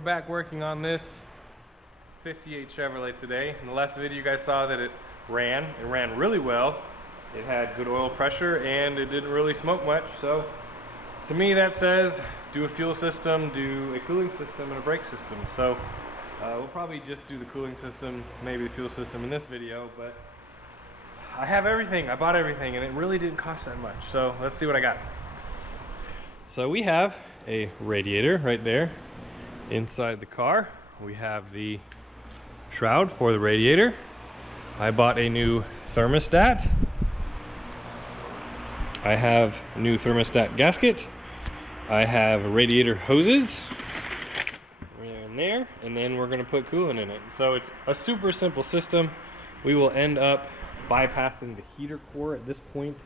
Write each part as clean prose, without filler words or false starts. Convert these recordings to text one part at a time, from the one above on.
we're back working on this 58 Chevrolet today. In the last video you guys saw that it ran really well. It had good oil pressure and it didn't really smoke much. So to me that says do a fuel system, do a cooling system, and a brake system. So we'll probably just do the cooling system, maybe the fuel system in this video, but I have everything. I bought everything and it really didn't cost that much. So let's see what I got. So we have a radiator right there inside the car. We have the shroud for the radiator. I bought a new thermostat. I have a new thermostat gasket. I have radiator hoses in there, and then we're gonna put coolant in it. So it's a super simple system. We will end up bypassing the heater core at this point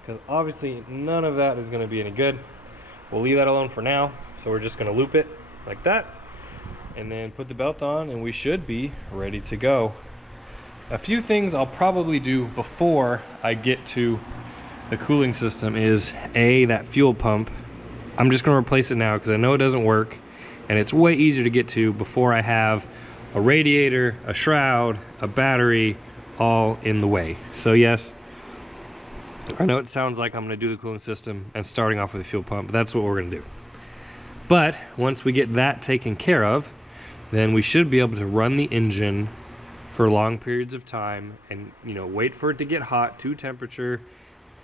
because obviously none of that is gonna be any good. We'll leave that alone for now. So we're just gonna loop it like that and then put the belt on and we should be ready to go. A few things I'll probably do before I get to the cooling system is that fuel pump. I'm just gonna replace it now because I know it doesn't work and it's way easier to get to before I have a radiator, a shroud, a battery all in the way. So yes, I know it sounds like I'm gonna do the cooling system and starting off with the fuel pump, but that's what we're gonna do. But once we get that taken care of, then we should be able to run the engine for long periods of time and, you know, wait for it to get hot to temperature,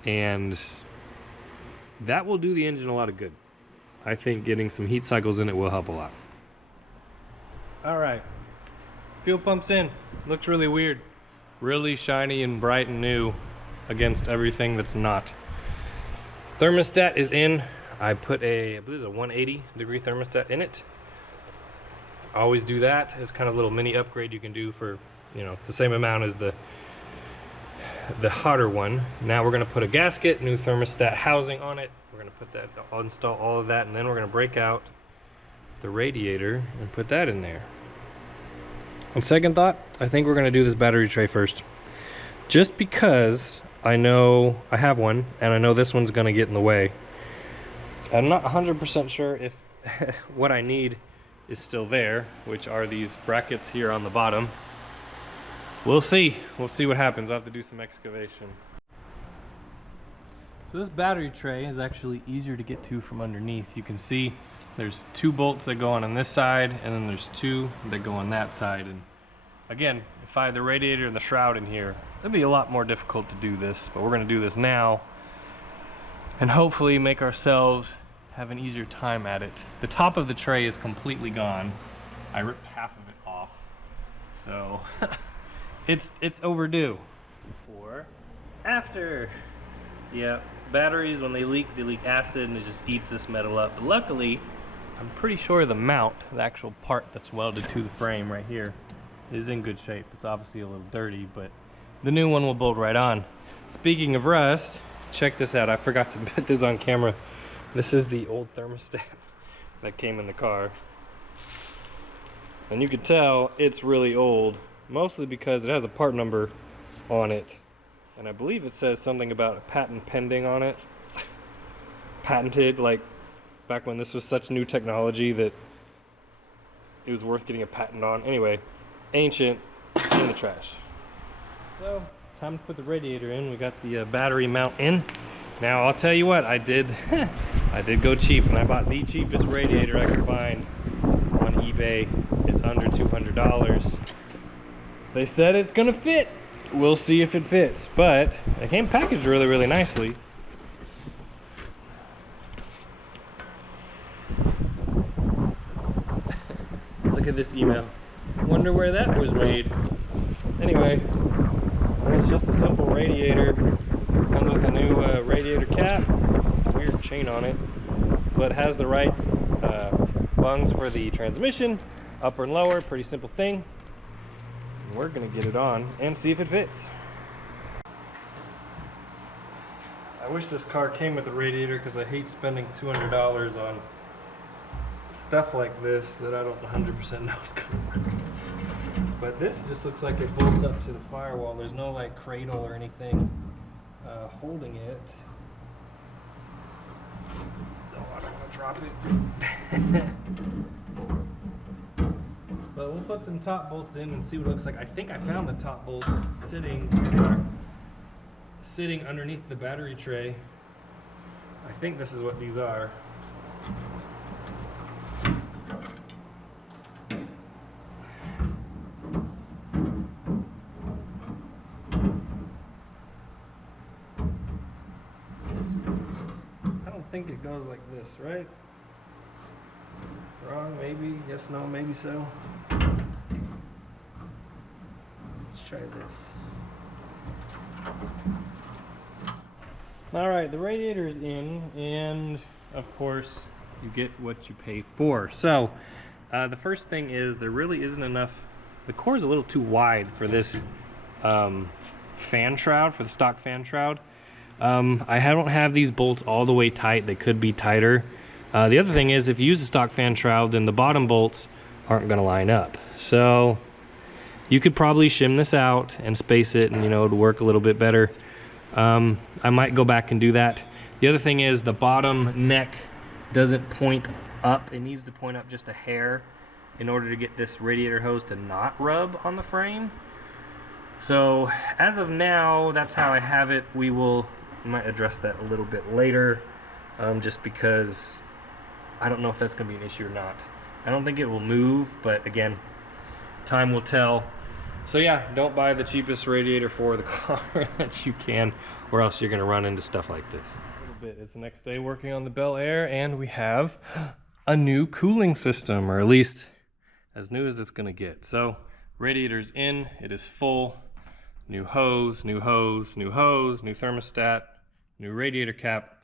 and that will do the engine a lot of good. I think getting some heat cycles in it will help a lot. All right, fuel pump's in. Looks really weird. Really shiny and bright and new against everything that's not. Thermostat is in. I put I believe it's a 180 degree thermostat in it. I always do that. It's kind of a little mini upgrade you can do for, you know, the same amount as the hotter one. Now we're gonna put a gasket, new thermostat housing on it. We're gonna put that, I'll install all of that, and then we're gonna break out the radiator and put that in there. On second thought, I think we're gonna do this battery tray first. Just because I know I have one, and I know this one's gonna get in the way. I'm not 100% sure if what I need is still there, which are these brackets here on the bottom. We'll see what happens. I'll have to do some excavation. So this battery tray is actually easier to get to from underneath. You can see there's 2 bolts that go on this side, and then there's 2 that go on that side. And again, if I had the radiator and the shroud in here, it'd be a lot more difficult to do this, but we're gonna do this now and hopefully make ourselves have an easier time at it. The top of the tray is completely gone. I ripped half of it off. So it's overdue for after. Yeah, batteries, when they leak acid and it just eats this metal up. But luckily, I'm pretty sure the mount, the actual part that's welded to the frame right here, is in good shape. It's obviously a little dirty, but the new one will bolt right on. Speaking of rust, check this out. I forgot to put this on camera. This is the old thermostat that came in the car. And you can tell it's really old, mostly because it has a part number on it. And I believe it says something about a patent pending on it. Patented, like back when this was such new technology that it was worth getting a patent on. Anyway, ancient, in the trash. So, time to put the radiator in. We got the battery mount in. Now I'll tell you what, I did go cheap, and I bought the cheapest radiator I could find on eBay. It's under $200. They said it's gonna fit. We'll see if it fits, but it came packaged really, really nicely. Look at this email. Wonder where that was made. Anyway, it's just a simple radiator. Comes with a new radiator cap, weird chain on it, but has the right bungs for the transmission, upper and lower, pretty simple thing. And we're gonna get it on and see if it fits. I wish this car came with a radiator because I hate spending $200 on stuff like this that I don't 100% know is gonna work. But this just looks like it bolts up to the firewall. There's no like cradle or anything holding it. Oh, I don't want to drop it. we'll put some top bolts in and see what it looks like. I think I found the top bolts sitting underneath the battery tray. I think this is what these are. I don't think it goes like this, right? Wrong, maybe, yes, no, maybe so. Let's try this. All right, the radiator's in, and of course, you get what you pay for. So, the first thing is there really isn't enough, the core's a little too wide for this fan shroud, for the stock fan shroud. I don't have these bolts all the way tight. They could be tighter. The other thing is if you use a stock fan shroud, then the bottom bolts aren't going to line up. So you could probably shim this out and space it, and it'd work a little bit better. I might go back and do that. The other thing is the bottom neck doesn't point up. It needs to point up just a hair in order to get this radiator hose to not rub on the frame. So as of now, that's how I have it. We might address that a little bit later, just because I don't know if that's going to be an issue or not. I don't think it will move, but again, time will tell. So yeah, don't buy the cheapest radiator for the car that you can, or else you're going to run into stuff like this. A little bit. It's the next day working on the Bel-Air, and we have a new cooling system, or at least as new as it's going to get. So radiator's in, it is full. New hose, new hose, new hose, new thermostat, new radiator cap,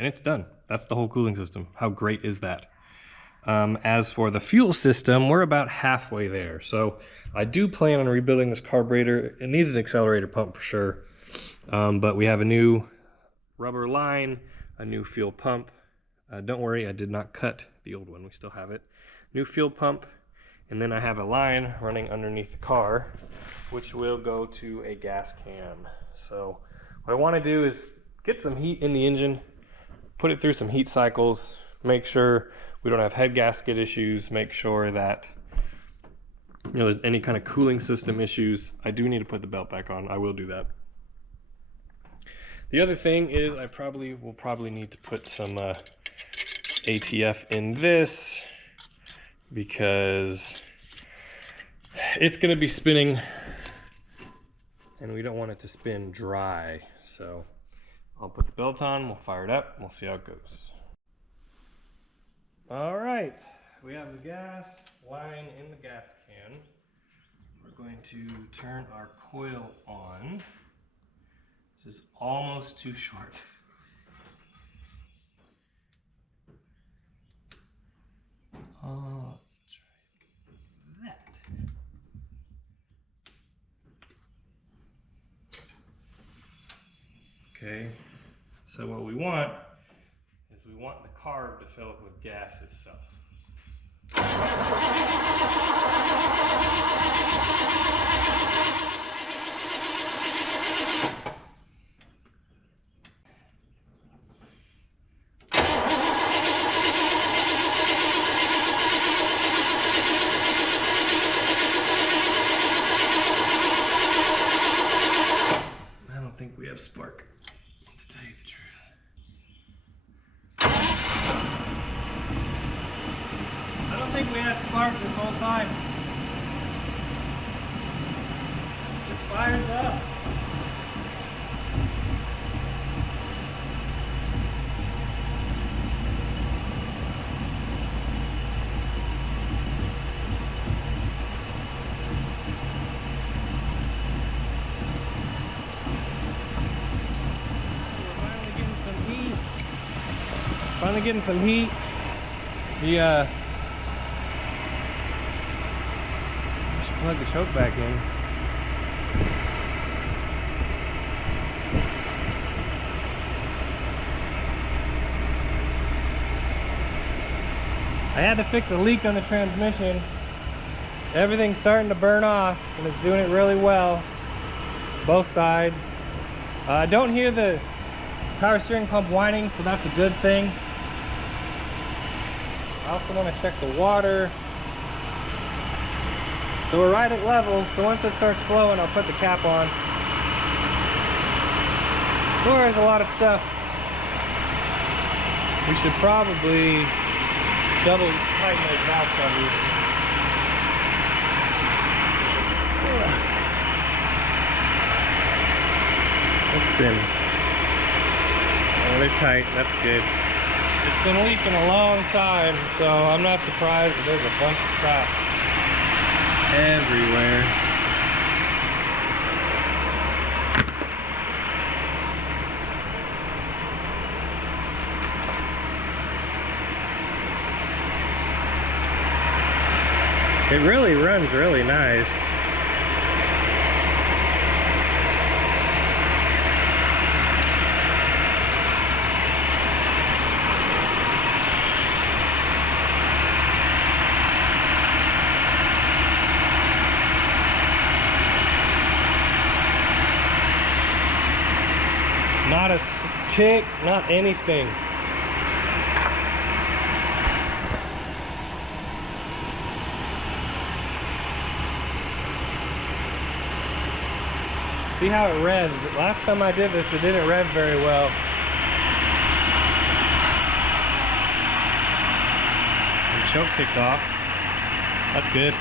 and it's done. That's the whole cooling system. How great is that? As for the fuel system, we're about halfway there. So I do plan on rebuilding this carburetor. It needs an accelerator pump for sure. But we have a new rubber line, a new fuel pump. Don't worry, I did not cut the old one. We still have it. New fuel pump. And then I have a line running underneath the car, which will go to a gas can. So what I want to do is get some heat in the engine, put it through some heat cycles, make sure we don't have head gasket issues, make sure that there's any kind of cooling system issues. I do need to put the belt back on. I will do that. The other thing is I will probably need to put some ATF in this, because it's going to be spinning and we don't want it to spin dry. So I'll put the belt on, we'll fire it up, and we'll see how it goes. All right, we have the gas line in the gas can. We're going to turn our coil on. This is almost too short. Let's try that. Okay, so what we want is we want the carb to fill up with gas itself. Spark, to tell you the truth. I don't think we had spark this whole time. Just fires up. Finally getting some heat. The just plug the choke back in. I had to fix a leak on the transmission. Everything's starting to burn off, and it's doing it really well. Both sides. I don't hear the power steering pump whining, so that's a good thing. I also want to check the water. So we're right at level, so once it starts flowing, I'll put the cap on. Oh, there's a lot of stuff. We should probably double tighten those valve covers. It's been, oh, they're tight, that's good. It's been leaking a long time, so I'm not surprised that there's a bunch of crap everywhere. It really runs really nice. Not a tick, not anything. See how it revs. Last time I did this, it didn't rev very well. And choke kicked off. That's good.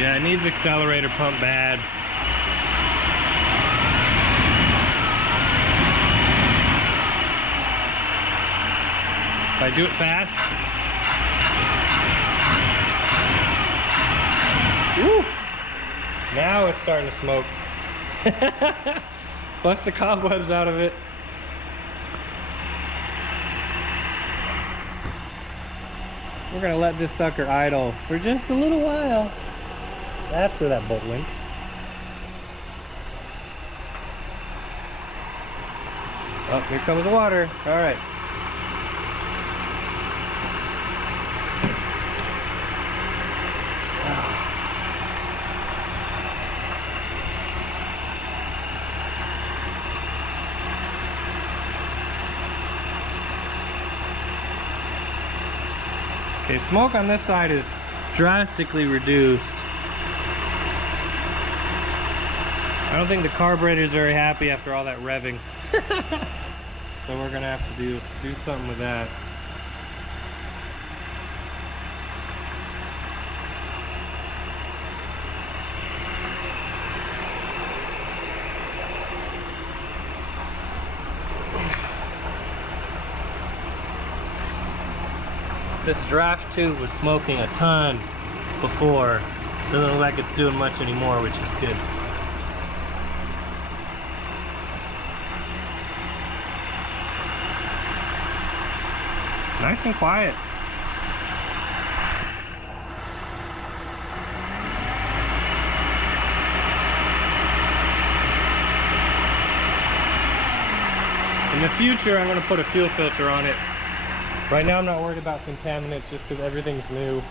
Yeah, it needs accelerator pump bad. If I do it fast. Woo! Now it's starting to smoke. Bust the cobwebs out of it. We're gonna let this sucker idle for just a little while. That's where that bolt went. Oh, here comes the water. All right. Okay, smoke on this side is drastically reduced. I don't think the carburetor is very happy after all that revving. So we're gonna have to do something with that. This draft tube was smoking a ton before. Doesn't look like it's doing much anymore, which is good. Nice and quiet. In the future, I'm going to put a fuel filter on it. Right now I'm not worried about contaminants just because everything's new.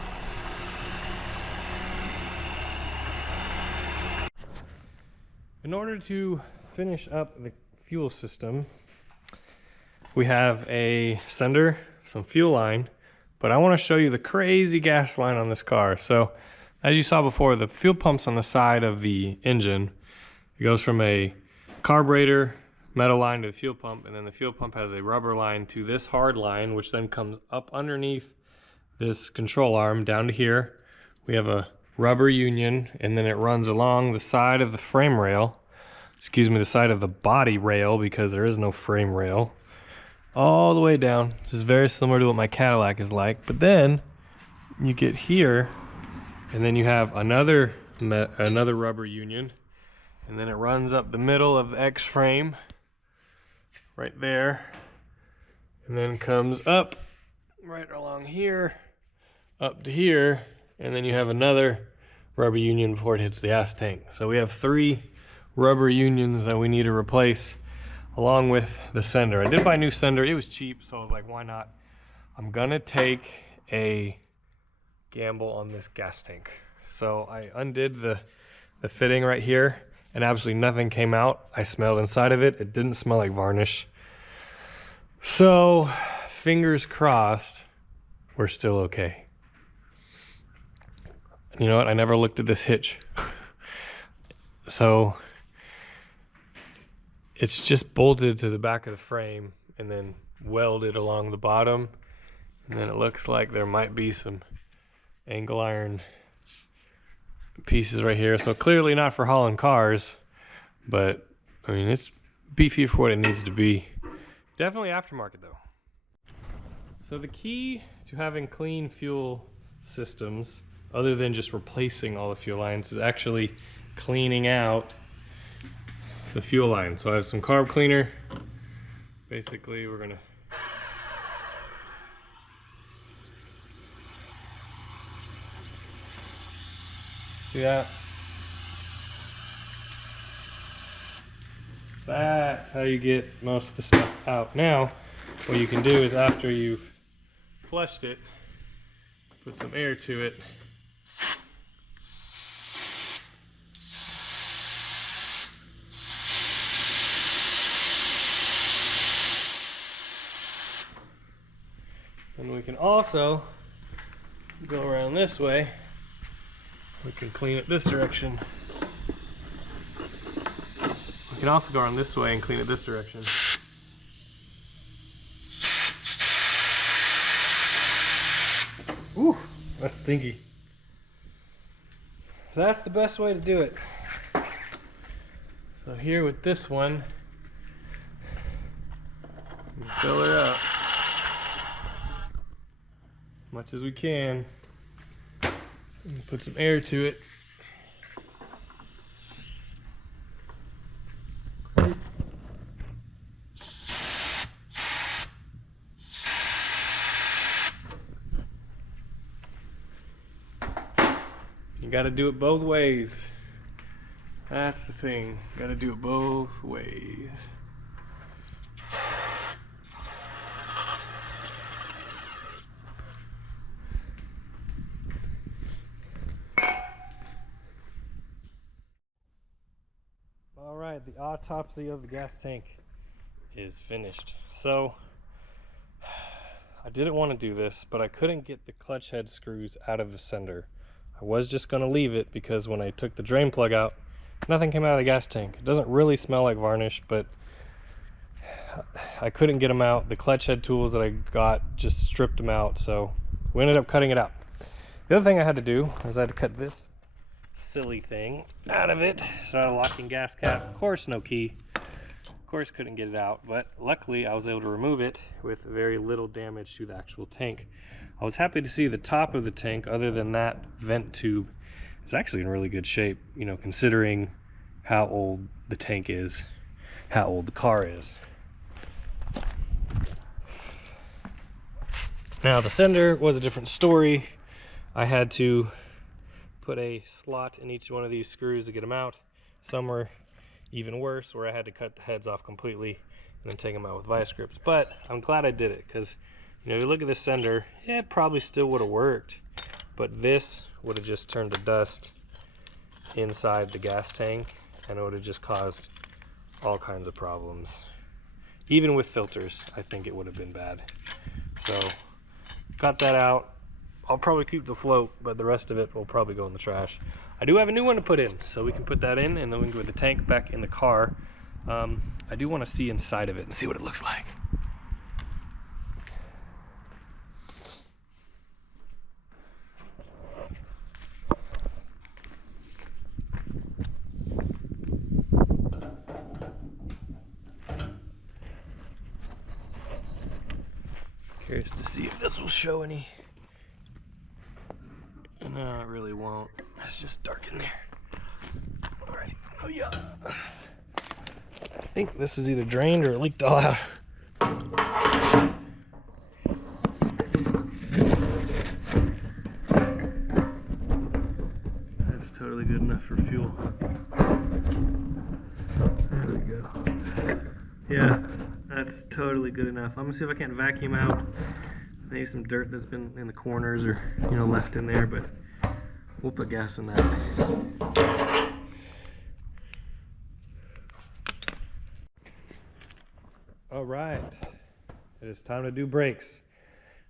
In order to finish up the fuel system, we have a sender, some fuel line, but I want to show you the crazy gas line on this car. So as you saw before, the fuel pump's on the side of the engine. It goes from a carburetor metal line to the fuel pump, and then the fuel pump has a rubber line to this hard line, which then comes up underneath this control arm down to here. We have a rubber union, and then it runs along the side of the frame rail, excuse me, the side of the body rail, because there is no frame rail, all the way down. This is very similar to what my Cadillac is like. But then you get here, and then you have another rubber union, and then it runs up the middle of the X frame right there, and then comes up right along here up to here, and then you have another rubber union before it hits the gas tank. So we have 3 rubber unions that we need to replace along with the sender. I did buy a new sender. It was cheap, so I was like, why not? I'm gonna take a gamble on this gas tank. So I undid the fitting right here, and absolutely nothing came out. I smelled inside of it. It didn't smell like varnish. So fingers crossed, we're still okay. You know what? I never looked at this hitch. So it's just bolted to the back of the frame and then welded along the bottom. And then it looks like there might be some angle iron pieces right here. So clearly not for hauling cars, but I mean, it's beefy for what it needs to be. Definitely aftermarket though. So the key to having clean fuel systems, other than just replacing all the fuel lines, is actually cleaning out the fuel line. So I have some carb cleaner. Basically, we're gonna see that. That's how you get most of the stuff out. Now, what you can do is after you've flushed it, put some air to it. And we can also go around this way. We can clean it this direction. We can also go around this way and clean it this direction. Ooh, that's stinky. That's the best way to do it. So here with this one, we fill her up as much as we can. And put some air to it. You gotta do it both ways. That's the thing. Gotta do it both ways. Alright, the autopsy of the gas tank is finished. So, I didn't want to do this, but I couldn't get the clutch head screws out of the sender. I was just going to leave it because when I took the drain plug out, nothing came out of the gas tank. It doesn't really smell like varnish, but I couldn't get them out. The clutch head tools that I got just stripped them out, so we ended up cutting it out. The other thing I had to do is I had to cut this silly thing out of it. It's not a locking gas cap. Of course, no key. Of course, couldn't get it out, but luckily I was able to remove it with very little damage to the actual tank. I was happy to see the top of the tank, other than that vent tube, is actually in really good shape, you know, considering how old the tank is, how old the car is. Now the sender was a different story. I had to put a slot in each one of these screws to get them out. Some were even worse, where I had to cut the heads off completely and then take them out with vice grips. But I'm glad I did it, because you know, you look at this sender, yeah, it probably still would have worked, but this would have just turned to dust inside the gas tank, and it would have just caused all kinds of problems. Even with filters, I think it would have been bad. So, got that out. I'll probably keep the float, but the rest of it will probably go in the trash. I do have a new one to put in, so we can put that in, and then we can put the tank back in the car. I do want to see inside of it and see what it looks like. Curious to see if this will show any. No, it really won't. It's just dark in there. Alright, oh yeah. I think this was either drained or it leaked all out. That's totally good enough for fuel. There we go. Yeah, that's totally good enough. I'm gonna see if I can't vacuum out maybe some dirt that's been in the corners or, you know, left in there, but we'll put gas in that. All right, it is time to do brakes.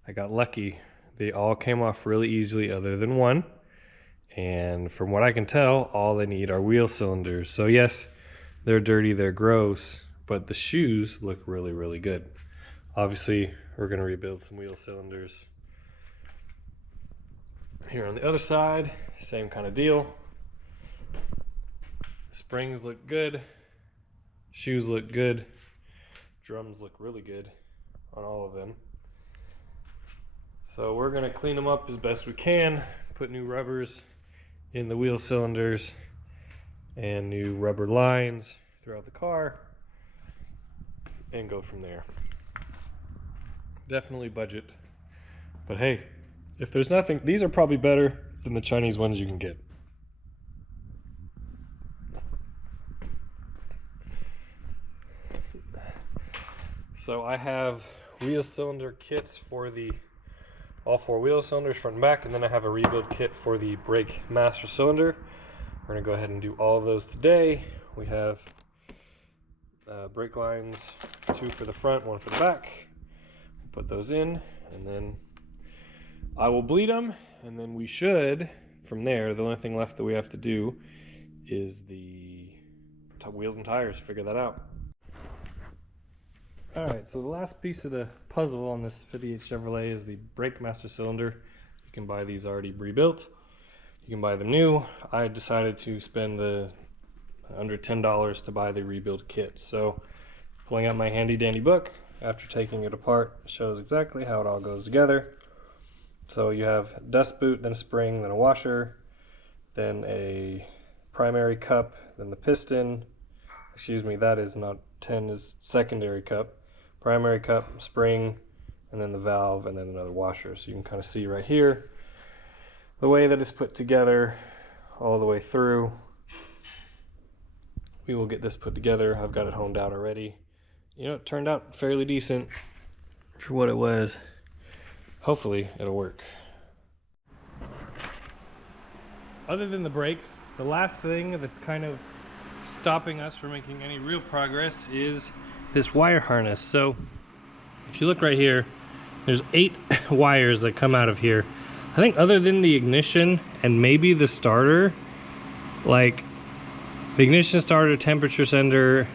I got lucky. They all came off really easily other than one, And from what I can tell, all they need are wheel cylinders. So yes, they're dirty, they're gross, but the shoes look really, really good. Obviously, we're gonna rebuild some wheel cylinders. Here on the other side, same kind of deal. Springs look good, shoes look good, drums look really good on all of them. So we're gonna clean them up as best we can, put new rubbers in the wheel cylinders and new rubber lines throughout the car and go from there. Definitely budget, but hey, if there's nothing, these are probably better than the Chinese ones you can get. So I have wheel cylinder kits for all 4 wheel cylinders front and back, and then I have a rebuild kit for the brake master cylinder. We're gonna go ahead and do all of those today. We have brake lines, 2 for the front, 1 for the back. Put those in, and then I will bleed them, and then we should, from there, the only thing left that we have to do is the wheels and tires, figure that out. Alright, so the last piece of the puzzle on this 58 Chevrolet is the brake master cylinder. You can buy these already rebuilt. You can buy them new. I decided to spend under $10 to buy the rebuild kit. So pulling out my handy dandy book, after taking it apart, shows exactly how it all goes together. So you have dust boot, then a spring, then a washer, then a primary cup, then the piston. Excuse me, that is not 10, is secondary cup. Primary cup, spring, and then the valve, and then another washer. So you can kind of see right here the way that it's put together all the way through. We will get this put together. I've got it honed out already. You know, it turned out fairly decent for what it was. Hopefully it'll work. Other than the brakes, the last thing that's kind of stopping us from making any real progress is this wire harness. So if you look right here, there's 8 wires that come out of here. I think other than the ignition and maybe the starter, like the ignition, starter, temperature sender,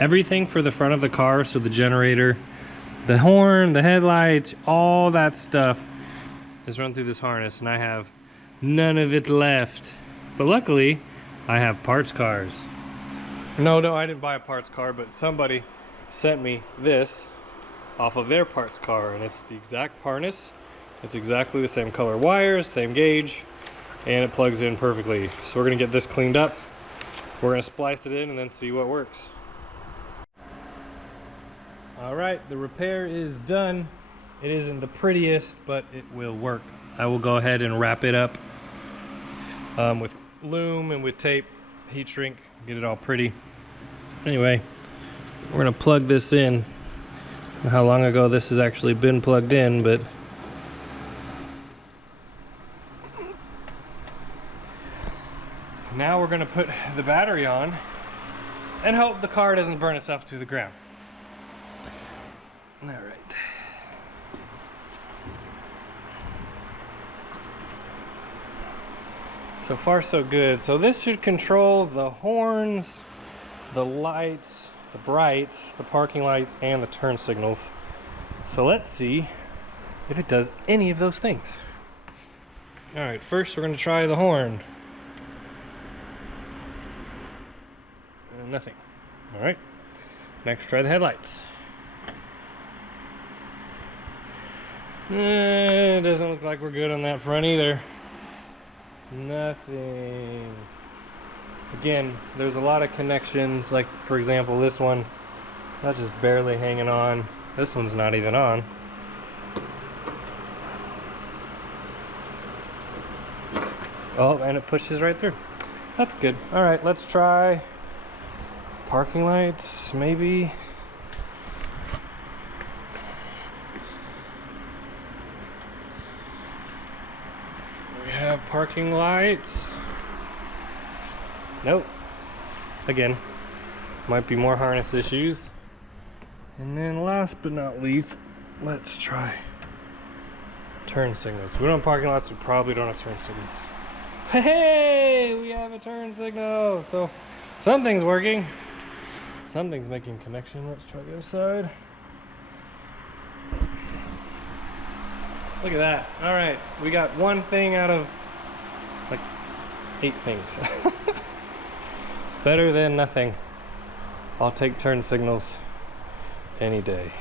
everything for the front of the car, so the generator, the horn, the headlights, all that stuff is run through this harness, and I have none of it left. But luckily, I have parts cars. No, I didn't buy a parts car, but somebody sent me this off of their parts car, and it's the exact harness. It's exactly the same color wires, same gauge, and it plugs in perfectly. So we're gonna get this cleaned up. We're gonna splice it in and then see what works. All right, the repair is done. It isn't the prettiest, but it will work. I will go ahead and wrap it up with loom and with tape, heat shrink, get it all pretty. Anyway, we're gonna plug this in. I don't know how long ago this has actually been plugged in, but now we're gonna put the battery on and hope the car doesn't burn itself to the ground. All right. So far so good. So this should control the horns, the lights, the brights, the parking lights, and the turn signals. So let's see if it does any of those things. All right, first we're gonna try the horn. Nothing. All right, next try the headlights. It doesn't look like we're good on that front either. Nothing. Again, there's a lot of connections, like for example this one, that's just barely hanging on. This one's not even on. Oh, and it pushes right through. That's good. All right, let's try parking lights, maybe. We have parking lights. Nope. Again, might be more harness issues. And then last but not least, let's try turn signals. We don't have parking lots, we probably don't have turn signals. Hey, we have a turn signal. So something's working. Something's making connection. Let's try the other side. Look at that. All right, we got one thing out of like 8 things. Better than nothing. I'll take turn signals any day.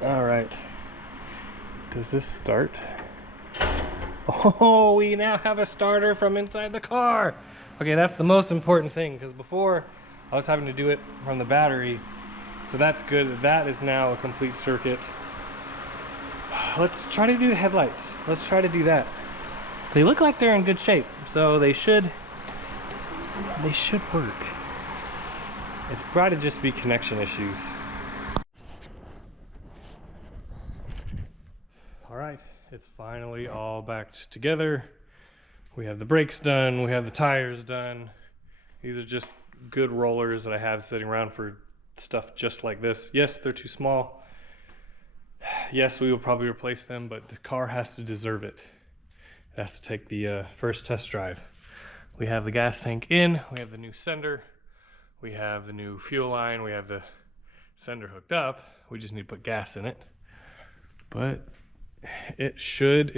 All right. Does this start? Oh, we now have a starter from inside the car. Okay, that's the most important thing, because before I was having to do it from the battery. So that's good. That is now a complete circuit. Let's try to do the headlights. Let's try to do that. They look like they're in good shape, so they should work. It's got to just be connection issues. All right, it's finally all back together. We have the brakes done, we have the tires done. These are just good rollers that I have sitting around for stuff just like this. Yes, they're too small. Yes, we will probably replace them, but the car has to deserve it. It has to take the first test drive. We have the gas tank in, we have the new sender, we have the new fuel line, we have the sender hooked up. We just need to put gas in it. But it should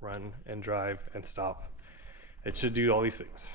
run and drive and stop. It should do all these things.